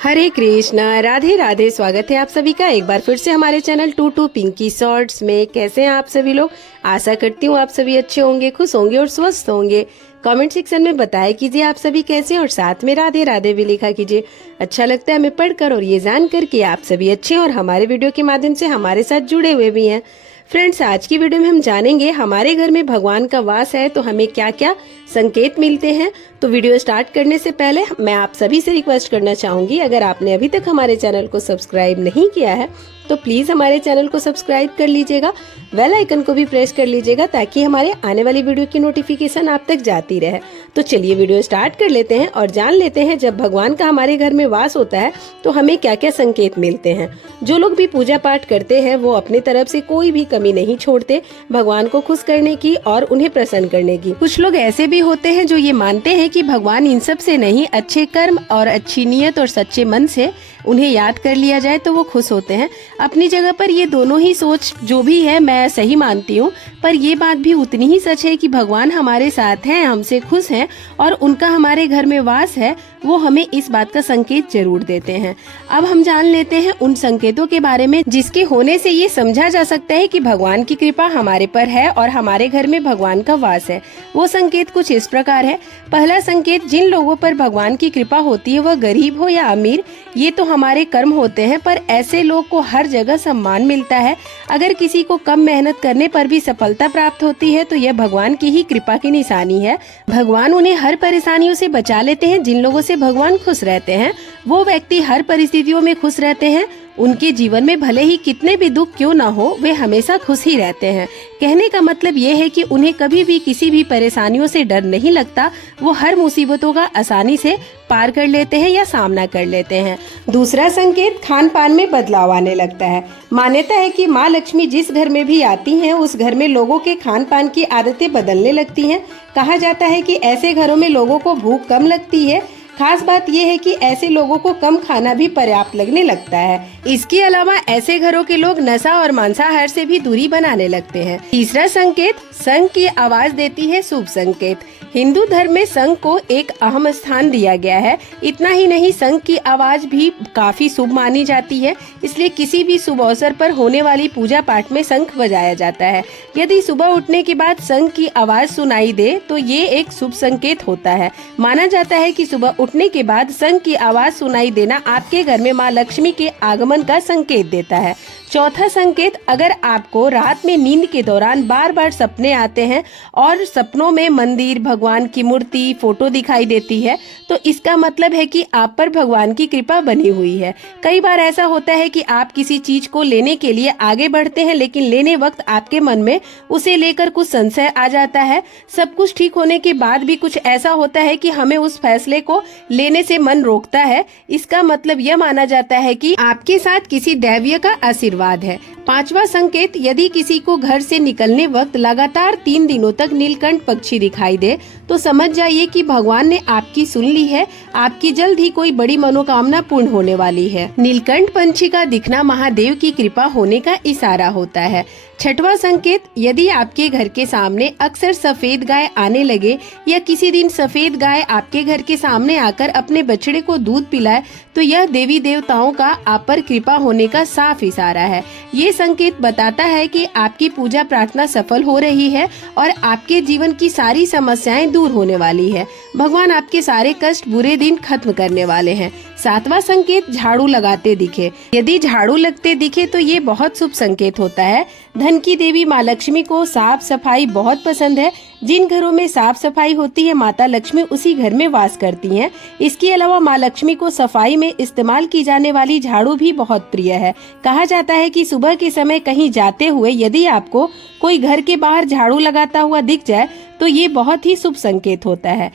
हरे कृष्णा, राधे राधे। स्वागत है आप सभी का एक बार फिर से हमारे चैनल टू टू पिंकी शॉर्ट्स में। कैसे हैं आप सभी लोग? आशा करती हूँ आप सभी अच्छे होंगे, खुश होंगे और स्वस्थ होंगे। कमेंट सेक्शन में बताया कीजिए आप सभी कैसे हैं और साथ में राधे राधे भी लिखा कीजिए। अच्छा लगता है हमें पढ़कर और ये जानकर कि आप सभी अच्छे हैं और हमारे वीडियो के माध्यम से हमारे साथ जुड़े हुए भी हैं। फ्रेंड्स, आज की वीडियो में हम जानेंगे हमारे घर में भगवान का वास है तो हमें क्या क्या संकेत मिलते हैं। तो वीडियो स्टार्ट करने से पहले मैं आप सभी से रिक्वेस्ट करना चाहूंगी, अगर आपने अभी तक हमारे चैनल को सब्सक्राइब नहीं किया है तो प्लीज हमारे चैनल को सब्सक्राइब कर लीजिएगा, बेल आइकन को भी प्रेस कर लीजिएगा ताकि हमारे आने वाली वीडियो की नोटिफिकेशन आप तक जाती रहे। तो चलिए वीडियो स्टार्ट कर लेते हैं और जान लेते हैं जब भगवान का हमारे घर में वास होता है तो हमें क्या क्या संकेत मिलते हैं। जो लोग भी पूजा पाठ करते हैं वो अपनी तरफ से कोई भी कमी नहीं छोड़ते भगवान को खुश करने की और उन्हें प्रसन्न करने की। कुछ लोग ऐसे भी होते हैं जो ये मानते हैं कि भगवान इन सब से नहीं, अच्छे कर्म और अच्छी नीयत और सच्चे मन से उन्हें याद कर लिया जाए तो वो खुश होते हैं। अपनी जगह पर ये दोनों ही सोच जो भी है मैं सही मानती हूँ, पर ये बात भी उतनी ही सच है कि भगवान हमारे साथ हैं, हमसे खुश हैं और उनका हमारे घर में वास है, वो हमें इस बात का संकेत जरूर देते हैं। अब हम जान लेते हैं उन संकेतों के बारे में जिसके होने से ये समझा जा सकता है कि भगवान की कृपा हमारे पर है और हमारे घर में भगवान का वास है। वो संकेत कुछ इस प्रकार है। पहला संकेत, जिन लोगों पर भगवान की कृपा होती है वह गरीब हो या अमीर, ये तो हमारे कर्म होते हैं, पर ऐसे लोग को हर जगह सम्मान मिलता है। अगर किसी को कम मेहनत करने पर भी सफलता प्राप्त होती है तो यह भगवान की ही कृपा की निशानी है। भगवान उन्हें हर परेशानियों से बचा लेते हैं। जिन लोगों से भगवान खुश रहते हैं वो व्यक्ति हर परिस्थितियों में खुश रहते हैं। उनके जीवन में भले ही कितने भी दुख क्यों ना हो, वे हमेशा खुश ही रहते हैं। कहने का मतलब ये है कि उन्हें कभी भी किसी भी परेशानियों से डर नहीं लगता। वो हर मुसीबतों का आसानी से पार कर लेते हैं या सामना कर लेते हैं। दूसरा संकेत, खान पान में बदलाव आने लगता है। मान्यता है कि माँ लक्ष्मी जिस घर में भी आती हैं उस घर में लोगों के खान पान की आदतें बदलने लगती हैं। कहा जाता है कि ऐसे घरों में लोगों को भूख कम लगती है। खास बात यह है कि ऐसे लोगों को कम खाना भी पर्याप्त लगने लगता है। इसके अलावा ऐसे घरों के लोग नशा और मांसाहार से भी दूरी बनाने लगते हैं। तीसरा संकेत, शंख की आवाज देती है शुभ संकेत। हिंदू धर्म में शंख को एक अहम स्थान दिया गया है। इतना ही नहीं, शंख की आवाज भी काफी शुभ मानी जाती है, इसलिए किसी भी शुभ अवसर पर होने वाली पूजा पाठ में शंख बजाया जाता है। यदि सुबह उठने के बाद शंख की आवाज सुनाई दे तो ये एक शुभ संकेत होता है। माना जाता है कि सुबह उठने के बाद शंख की आवाज सुनाई देना आपके घर में माँ लक्ष्मी के आगमन का संकेत देता है। चौथा संकेत, अगर आपको रात में नींद के दौरान बार बार सपने आते हैं और सपनों में मंदिर, भगवान की मूर्ति, फोटो दिखाई देती है तो इसका मतलब है कि आप पर भगवान की कृपा बनी हुई है। कई बार ऐसा होता है कि आप किसी चीज को लेने के लिए आगे बढ़ते हैं लेकिन लेने वक्त आपके मन में उसे लेकर कुछ संशय आ जाता है। सब कुछ ठीक होने के बाद भी कुछ ऐसा होता है कि हमें उस फैसले को लेने से मन रोकता है। इसका मतलब यह माना जाता है कि आपके साथ किसी दैवीय का आशीर्वाद है। पांचवा संकेत, यदि किसी को घर से निकलने वक्त लगातार 3 दिनों तक नीलकंठ पक्षी दिखाई दे तो समझ जाइए कि भगवान ने आपकी सुन ली है। आपकी जल्द ही कोई बड़ी मनोकामना पूर्ण होने वाली है। नीलकंठ पंछी का दिखना महादेव की कृपा होने का इशारा होता है। छठवां संकेत, यदि आपके घर के सामने अक्सर सफेद गाय आने लगे या किसी दिन सफेद गाय आपके घर के सामने आकर अपने बछड़े को दूध पिलाए तो यह देवी देवताओं का आप पर कृपा होने का साफ इशारा है। ये संकेत बताता है कि आपकी पूजा प्रार्थना सफल हो रही है और आपके जीवन की सारी समस्याएं दूर होने वाली है। भगवान आपके सारे कष्ट, बुरे दिन खत्म करने वाले हैं। सातवां संकेत, झाड़ू लगाते दिखे। यदि झाड़ू लगते दिखे तो ये बहुत शुभ संकेत होता है। धन की देवी माँ लक्ष्मी को साफ सफाई बहुत पसंद है। जिन घरों में साफ सफाई होती है माता लक्ष्मी उसी घर में वास करती हैं। इसके अलावा माँ लक्ष्मी को सफाई में इस्तेमाल की जाने वाली झाड़ू भी बहुत प्रिय है। कहा जाता है कि सुबह के समय कहीं जाते हुए यदि आपको कोई घर के बाहर झाड़ू लगाता हुआ दिख जाए तो ये बहुत ही शुभ संकेत होता है।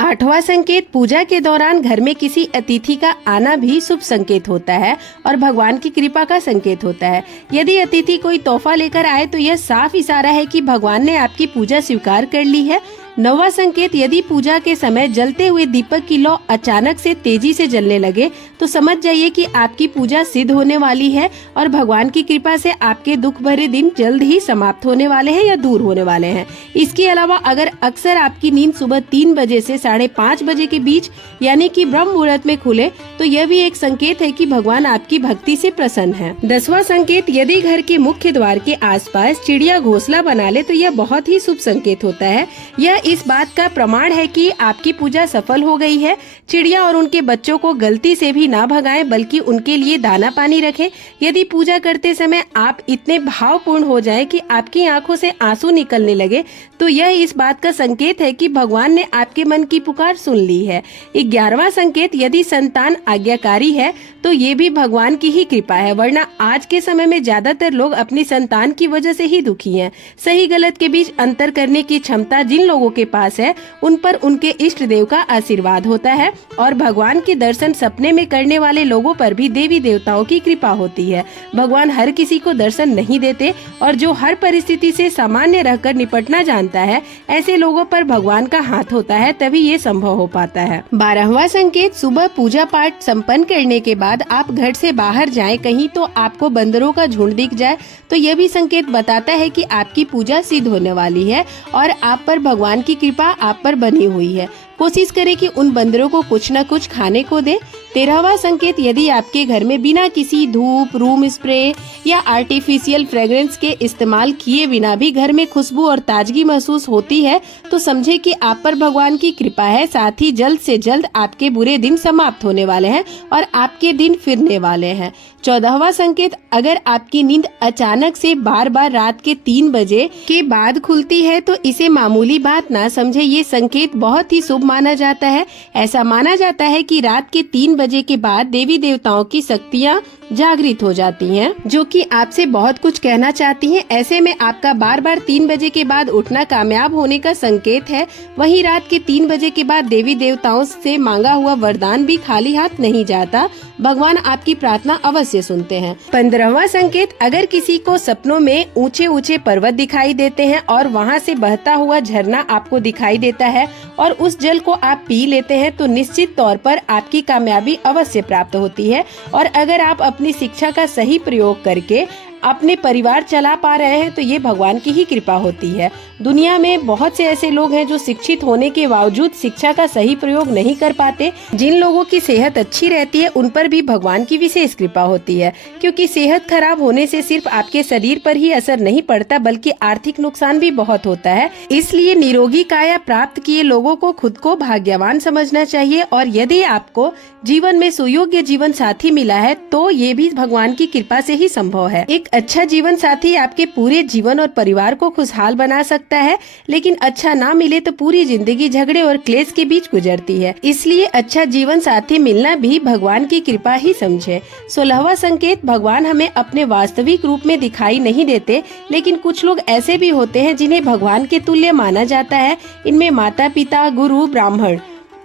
आठवां संकेत, पूजा के दौरान घर में किसी अतिथि का आना भी शुभ संकेत होता है और भगवान की कृपा का संकेत होता है। यदि अतिथि कोई तोहफा लेकर आए तो यह साफ इशारा है कि भगवान ने आपकी पूजा स्वीकार कर ली है। 9वां संकेत, यदि पूजा के समय जलते हुए दीपक की लौ अचानक से तेजी से जलने लगे तो समझ जाइए कि आपकी पूजा सिद्ध होने वाली है और भगवान की कृपा से आपके दुख भरे दिन जल्द ही समाप्त होने वाले हैं या दूर होने वाले हैं। इसके अलावा अगर अक्सर आपकी नींद सुबह 3 बजे से 5:30 बजे के बीच यानी कि ब्रह्म मुहूर्त में खुले तो यह भी एक संकेत है कि भगवान आपकी भक्ति से प्रसन्न है। 10वां संकेत, यदि घर के मुख्य द्वार के आसपास चिड़िया घोंसला बना ले तो यह बहुत ही शुभ संकेत होता है। यह इस बात का प्रमाण है कि आपकी पूजा सफल हो गई है। चिड़िया और उनके बच्चों को गलती से भी ना भगाएं बल्कि उनके लिए दाना पानी रखें। यदि पूजा करते समय आप इतने भावपूर्ण हो जाएं कि आपकी आंखों से आंसू निकलने लगे तो यह इस बात का संकेत है कि भगवान ने आपके मन की पुकार सुन ली है। 11वां संकेत, यदि संतान आज्ञाकारी है तो ये भी भगवान की ही कृपा है, वरना आज के समय में ज्यादातर लोग अपनी संतान की वजह से ही दुखी हैं। सही गलत के बीच अंतर करने की क्षमता जिन लोगों के पास है उन पर उनके इष्ट देव का आशीर्वाद होता है और भगवान के दर्शन सपने में करने वाले लोगों पर भी देवी देवताओं की कृपा होती है। भगवान हर किसी को दर्शन नहीं देते और जो हर परिस्थिति से सामान्य रहकर निपटना जानता है ऐसे लोगों पर भगवान का हाथ होता है, तभी ये संभव हो पाता है। 12वां संकेत, सुबह पूजा पाठ संपन्न करने के बाद आप घर से बाहर जाएं कहीं तो आपको बंदरों का झुंड दिख जाए तो यह भी संकेत बताता है कि आपकी पूजा सिद्ध होने वाली है और आप पर भगवान की कृपा आप पर बनी हुई है। कोशिश करें कि उन बंदरों को कुछ न कुछ खाने को दे। 13वां संकेत, यदि आपके घर में बिना किसी धूप, रूम स्प्रे या आर्टिफिशियल फ्रेग्रेंस के इस्तेमाल किए बिना भी घर में खुशबू और ताजगी महसूस होती है तो समझे कि आप पर भगवान की कृपा है। साथ ही जल्द से जल्द आपके बुरे दिन समाप्त होने वाले हैं और आपके दिन फिरने वाले हैं। 14वां संकेत, अगर आपकी नींद अचानक से बार बार रात के 3 बजे के बाद खुलती है तो इसे मामूली बात ना समझे, ये संकेत बहुत ही शुभ माना जाता है। ऐसा माना जाता है कि रात के 3 बजे के बाद देवी देवताओं की शक्तियाँ जागृत हो जाती हैं, जो कि आपसे बहुत कुछ कहना चाहती हैं। ऐसे में आपका बार बार 3 बजे के बाद उठना कामयाब होने का संकेत है। वहीं रात के 3 बजे के बाद देवी देवताओं से मांगा हुआ वरदान भी खाली हाथ नहीं जाता, भगवान आपकी प्रार्थना अवश्य सुनते हैं। 15वां संकेत, अगर किसी को सपनों में ऊंचे ऊंचे पर्वत दिखाई देते हैं और वहां से बहता हुआ झरना आपको दिखाई देता है और उस जल को आप पी लेते हैं तो निश्चित तौर पर आपकी कामयाबी अवश्य प्राप्त होती है। और अगर आप अपनी शिक्षा का सही प्रयोग करके अपने परिवार चला पा रहे हैं तो ये भगवान की ही कृपा होती है। दुनिया में बहुत से ऐसे लोग हैं जो शिक्षित होने के बावजूद शिक्षा का सही प्रयोग नहीं कर पाते। जिन लोगों की सेहत अच्छी रहती है उन पर भी भगवान की विशेष कृपा होती है, क्योंकि सेहत खराब होने से सिर्फ आपके शरीर पर ही असर नहीं पड़ता बल्कि आर्थिक नुकसान भी बहुत होता है। इसलिए निरोगी काया प्राप्त किए लोगों को खुद को भाग्यवान समझना चाहिए और यदि आपको जीवन में सुयोग्य जीवन साथी मिला है तो ये भी भगवान की कृपा से ही संभव है। एक अच्छा जीवन साथी आपके पूरे जीवन और परिवार को खुशहाल बना सकता है, लेकिन अच्छा ना मिले तो पूरी जिंदगी झगड़े और क्लेश के बीच गुजरती है। इसलिए अच्छा जीवन साथी मिलना भी भगवान की कृपा ही समझे। 16वां संकेत, भगवान हमें अपने वास्तविक रूप में दिखाई नहीं देते, लेकिन कुछ लोग ऐसे भी होते हैं जिन्हें भगवान के तुल्य माना जाता है। इनमें माता पिता, गुरु, ब्राह्मण,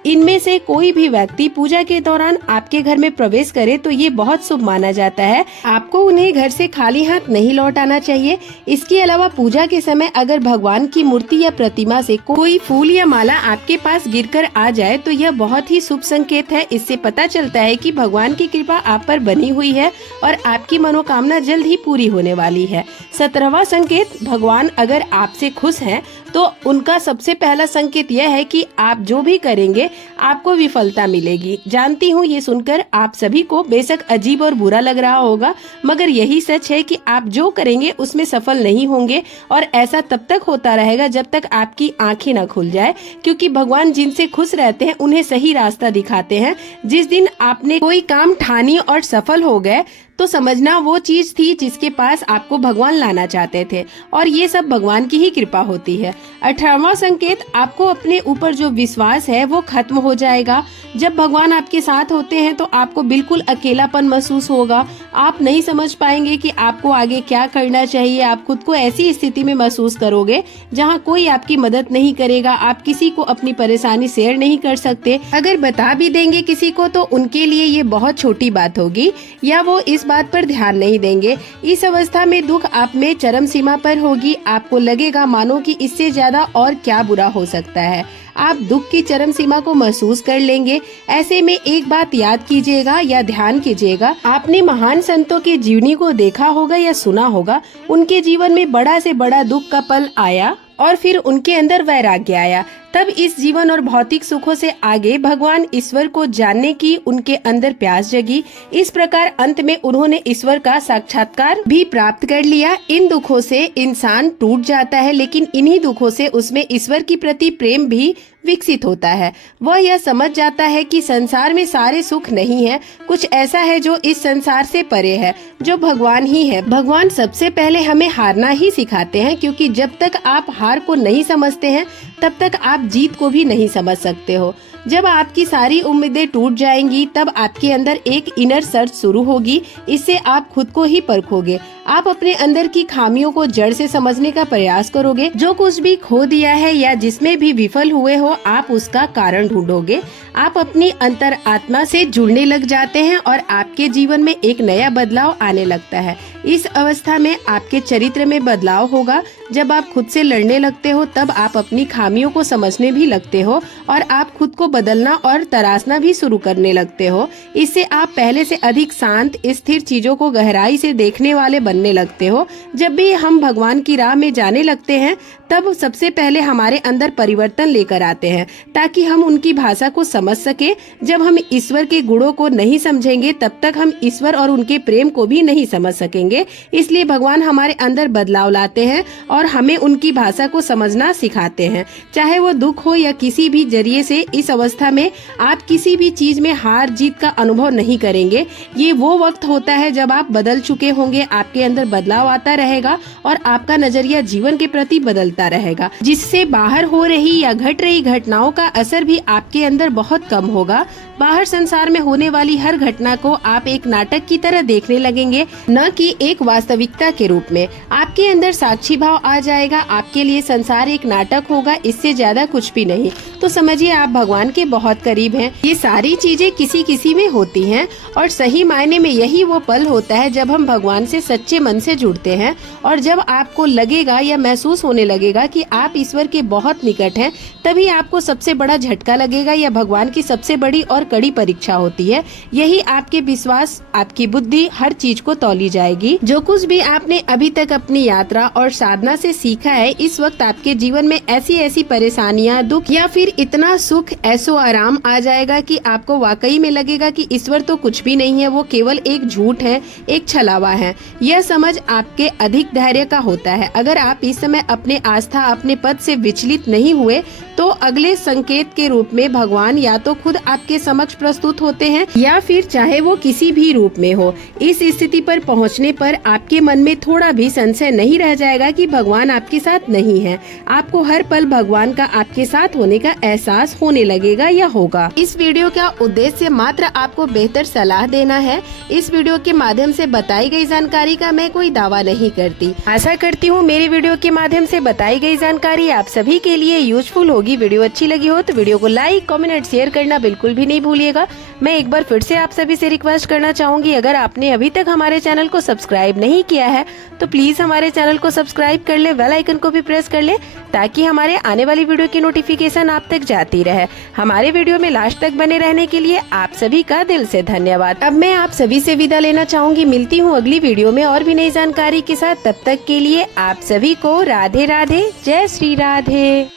इनमें से कोई भी व्यक्ति पूजा के दौरान आपके घर में प्रवेश करे तो ये बहुत शुभ माना जाता है। आपको उन्हें घर से खाली हाथ नहीं लौटाना चाहिए। इसके अलावा पूजा के समय अगर भगवान की मूर्ति या प्रतिमा से कोई फूल या माला आपके पास गिरकर आ जाए तो यह बहुत ही शुभ संकेत है। इससे पता चलता है कि भगवान की कृपा आप पर बनी हुई है और आपकी मनोकामना जल्द ही पूरी होने वाली है। 17वां संकेत, भगवान अगर आपसे खुश हैं तो उनका सबसे पहला संकेत यह है कि आप जो भी करेंगे आपको विफलता मिलेगी। जानती हूँ ये सुनकर आप सभी को बेशक अजीब और बुरा लग रहा होगा, मगर यही सच है कि आप जो करेंगे उसमें सफल नहीं होंगे और ऐसा तब तक होता रहेगा जब तक आपकी आंखें न खुल जाए, क्योंकि भगवान जिनसे खुश रहते हैं उन्हें सही रास्ता दिखाते हैं। जिस दिन आपने कोई काम ठानी और सफल हो गए तो समझना वो चीज थी जिसके पास आपको भगवान लाना चाहते थे और ये सब भगवान की ही कृपा होती है। 18वां संकेत, आपको अपने ऊपर जो विश्वास है वो खत्म हो जाएगा। जब भगवान आपके साथ होते हैं तो आपको बिल्कुल अकेलापन महसूस होगा। आप नहीं समझ पाएंगे कि आपको आगे क्या करना चाहिए। आप खुद को ऐसी स्थिति में महसूस करोगे जहाँ कोई आपकी मदद नहीं करेगा। आप किसी को अपनी परेशानी शेयर नहीं कर सकते। अगर बता भी देंगे किसी को तो उनके लिए ये बहुत छोटी बात होगी या वो इस बात पर ध्यान नहीं देंगे। इस अवस्था में दुख आप में चरम सीमा पर होगी। आपको लगेगा मानो कि इससे ज्यादा और क्या बुरा हो सकता है। आप दुख की चरम सीमा को महसूस कर लेंगे। ऐसे में एक बात याद कीजिएगा या ध्यान कीजिएगा, आपने महान संतों की जीवनी को देखा होगा या सुना होगा। उनके जीवन में बड़ा से बड़ा दुख का पल आया और फिर उनके अंदर वैराग्य आया। तब इस जीवन और भौतिक सुखों से आगे भगवान ईश्वर को जानने की उनके अंदर प्यास जगी। इस प्रकार अंत में उन्होंने ईश्वर का साक्षात्कार भी प्राप्त कर लिया। इन दुखों से इंसान टूट जाता है, लेकिन इन्हीं दुखों से उसमें ईश्वर की प्रति प्रेम भी विकसित होता है। वह यह समझ जाता है कि संसार में सारे सुख नहीं है, कुछ ऐसा है जो इस संसार से परे है, जो भगवान ही है। भगवान सबसे पहले हमें हारना ही सिखाते हैं, क्योंकि जब तक आप हार को नहीं समझते हैं तब तक आप जीत को भी नहीं समझ सकते हो। जब आपकी सारी उम्मीदें टूट जाएंगी तब आपके अंदर एक इनर सर्च शुरू होगी। इससे आप खुद को ही परखोगे। आप अपने अंदर की खामियों को जड़ से समझने का प्रयास करोगे। जो कुछ भी खो दिया है या जिसमें भी विफल हुए हो, आप उसका कारण ढूंढोगे। आप अपनी अंतर आत्मा से जुड़ने लग जाते हैं और आपके जीवन में एक नया बदलाव आने लगता है। इस अवस्था में आपके चरित्र में बदलाव होगा। जब आप खुद से लड़ने लगते हो तब आप अपनी खामियों को समझने भी लगते हो और आप खुद को बदलना और तराशना भी शुरू करने लगते हो। इससे आप पहले से अधिक शांत, स्थिर, चीजों को गहराई से देखने वाले बनने लगते हो। जब भी हम भगवान की राह में जाने लगते हैं तब सबसे पहले हमारे अंदर परिवर्तन लेकर आते हैं, ताकि हम उनकी भाषा को समझ सके। जब हम ईश्वर के गुणों को नहीं समझेंगे तब तक हम ईश्वर और उनके प्रेम को भी नहीं समझ सकेंगे। इसलिए भगवान हमारे अंदर बदलाव लाते हैं और हमें उनकी भाषा को समझना सिखाते हैं। चाहे वो दुख हो या किसी भी जरिए से, इस अवस्था में आप किसी भी चीज में हार जीत का अनुभव नहीं करेंगे। ये वो वक्त होता है जब आप बदल चुके होंगे, आपके अंदर बदलाव आता रहेगा और आपका नजरिया जीवन के प्रति बदलता रहेगा, जिससे बाहर हो रही या घट रही घटनाओं का असर भी आपके अंदर बहुत कम होगा। बाहर संसार में होने वाली हर घटना को आप एक नाटक की तरह देखने लगेंगे, न कि एक वास्तविकता के रूप में। आपके अंदर साक्षी भाव आ जाएगा। आपके लिए संसार एक नाटक होगा, इससे ज्यादा कुछ भी नहीं। तो समझिए आप भगवान के बहुत करीब हैं। ये सारी चीजें किसी किसी में होती हैं और सही मायने में यही वो पल होता है जब हम भगवान से सच्चे मन से जुड़ते हैं। और जब आपको लगेगा या महसूस होने लगेगा कि आप ईश्वर के बहुत निकट हैं, तभी आपको सबसे बड़ा झटका लगेगा या भगवान की सबसे बड़ी और कड़ी परीक्षा होती है। यही आपके विश्वास, आपकी बुद्धि, हर चीज को तौली जाएगी। जो कुछ भी आपने अभी तक अपनी यात्रा और साधना से सीखा है, इस वक्त आपके जीवन में ऐसी ऐसी परेशानियां, दुख या फिर इतना सुख, ऐसो आराम आ जाएगा कि आपको वाकई में लगेगा कि ईश्वर तो कुछ भी नहीं है, वो केवल एक झूठ है, एक छलावा है। यह समझ आपके अधिक धैर्य का होता है। अगर आप इस समय अपने आस्था, अपने पद से विचलित नहीं हुए तो अगले संकेत के रूप में भगवान या तो खुद आपके समक्ष प्रस्तुत होते हैं या फिर चाहे वो किसी भी रूप में हो। इस स्थिति पर पहुंचने पर आपके मन में थोड़ा भी संशय नहीं रह जाएगा कि भगवान आपके साथ नहीं है। आपको हर पल भगवान का आपके साथ होने का एहसास होने लगेगा या होगा। इस वीडियो का उद्देश्य मात्र आपको बेहतर सलाह देना है। इस वीडियो के माध्यम से बताई गई जानकारी का मैं कोई दावा नहीं करती। आशा करती हूँ मेरे वीडियो के माध्यम से बताई गई जानकारी आप सभी के लिए यूजफुल होगी। वीडियो अच्छी लगी हो तो वीडियो को लाइक, कमेंट और शेयर करना बिल्कुल भी नहीं भूलिएगा। मैं एक बार फिर से आप सभी से रिक्वेस्ट करना चाहूंगी, अगर आपने अभी तक हमारे चैनल को सब्सक्राइब नहीं किया है तो प्लीज हमारे चैनल को सब्सक्राइब कर ले, बेल आइकन को भी प्रेस कर ले, ताकि हमारे आने वाली वीडियो की नोटिफिकेशन आप तक जाती रहे। हमारे वीडियो में लास्ट तक बने रहने के लिए आप सभी का दिल से धन्यवाद। अब मैं आप सभी से विदा लेना चाहूंगी। मिलती हूँ अगली वीडियो में और भी नई जानकारी के साथ। तब तक के लिए आप सभी को राधे राधे, जय श्री राधे।